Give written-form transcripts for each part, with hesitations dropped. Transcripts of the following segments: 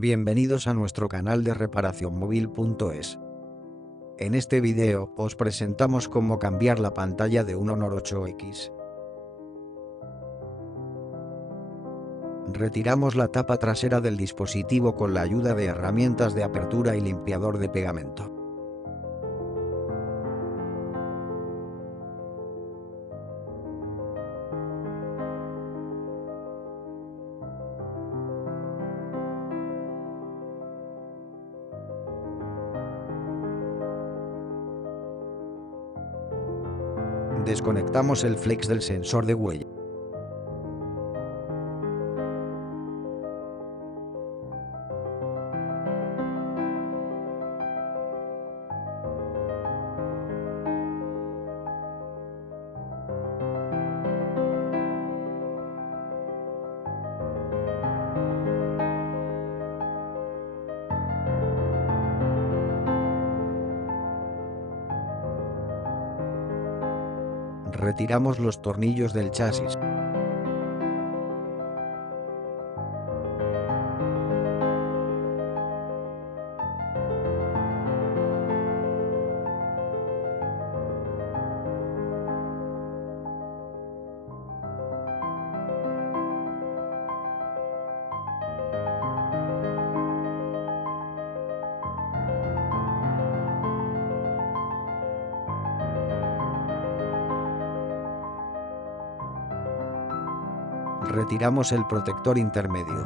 Bienvenidos a nuestro canal de reparacionmóvil.es. En este video os presentamos cómo cambiar la pantalla de un Honor 8X. Retiramos la tapa trasera del dispositivo con la ayuda de herramientas de apertura y limpiador de pegamento. Desconectamos el flex del sensor de huella. Retiramos los tornillos del chasis. Retiramos el protector intermedio.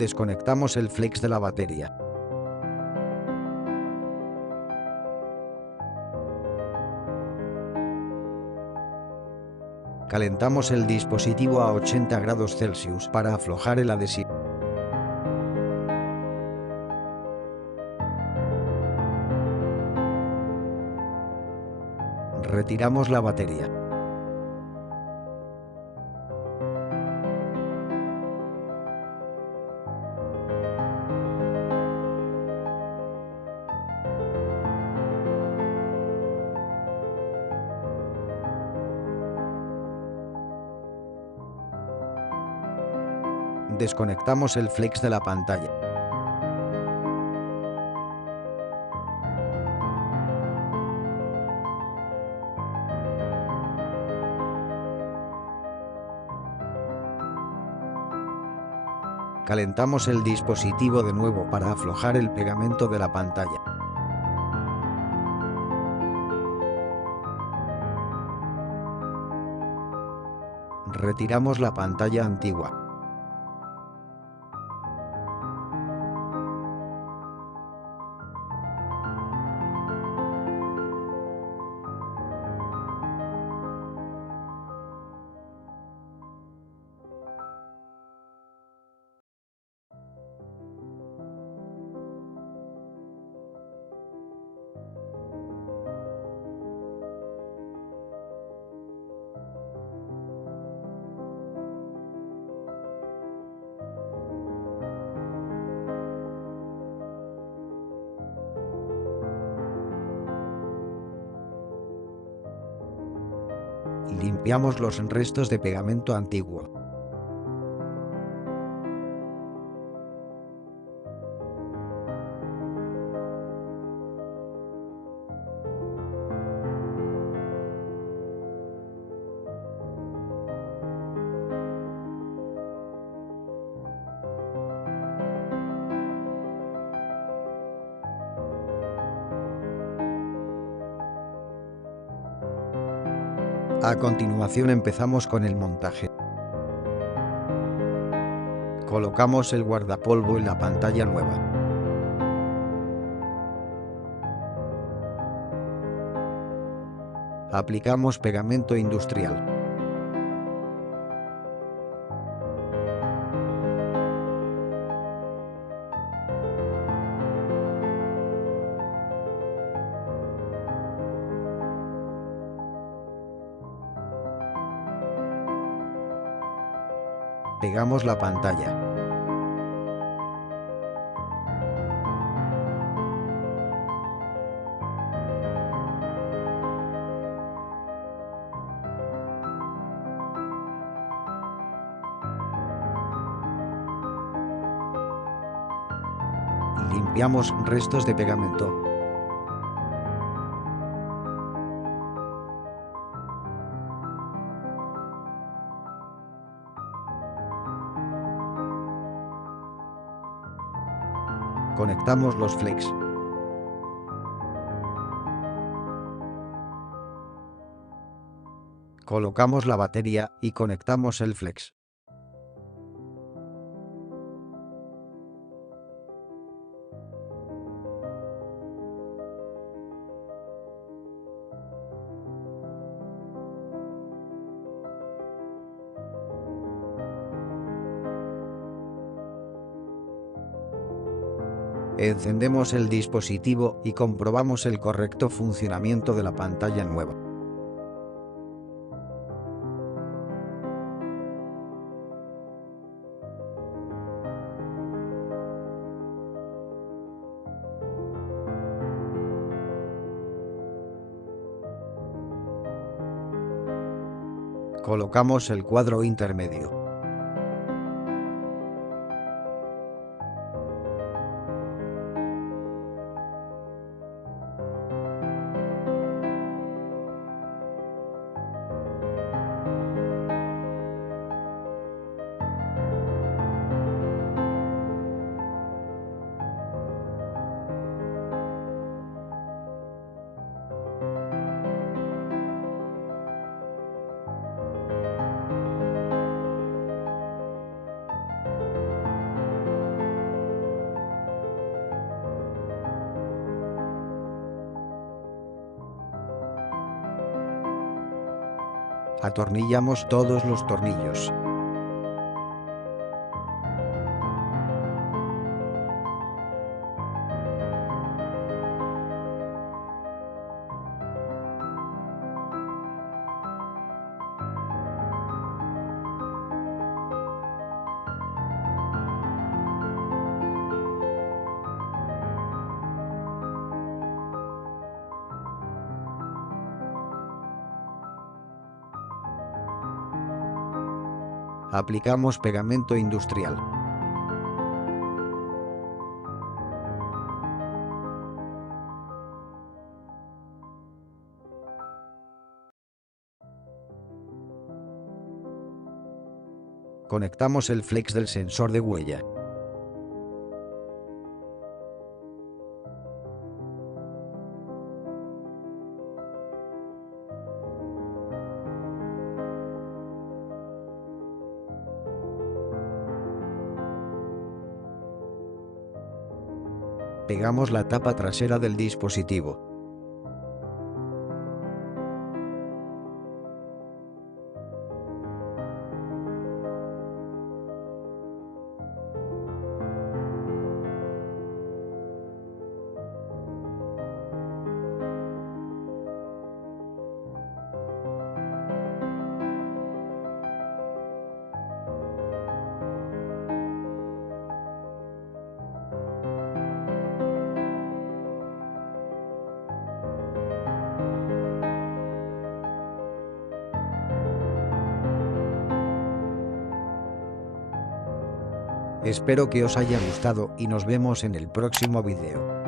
Desconectamos el flex de la batería. Calentamos el dispositivo a 80 grados Celsius para aflojar el adhesivo. Retiramos la batería. Desconectamos el flex de la pantalla. Calentamos el dispositivo de nuevo para aflojar el pegamento de la pantalla. Retiramos la pantalla antigua. Limpiamos los restos de pegamento antiguo. A continuación empezamos con el montaje. Colocamos el guardapolvo en la pantalla nueva. Aplicamos pegamento industrial. Pegamos la pantalla. Limpiamos restos de pegamento. Conectamos los flex. Colocamos la batería y conectamos el flex. Encendemos el dispositivo y comprobamos el correcto funcionamiento de la pantalla nueva. Colocamos el cuadro intermedio. Atornillamos todos los tornillos. Aplicamos pegamento industrial. Conectamos el flex del sensor de huella. Pegamos la tapa trasera del dispositivo. Espero que os haya gustado y nos vemos en el próximo video.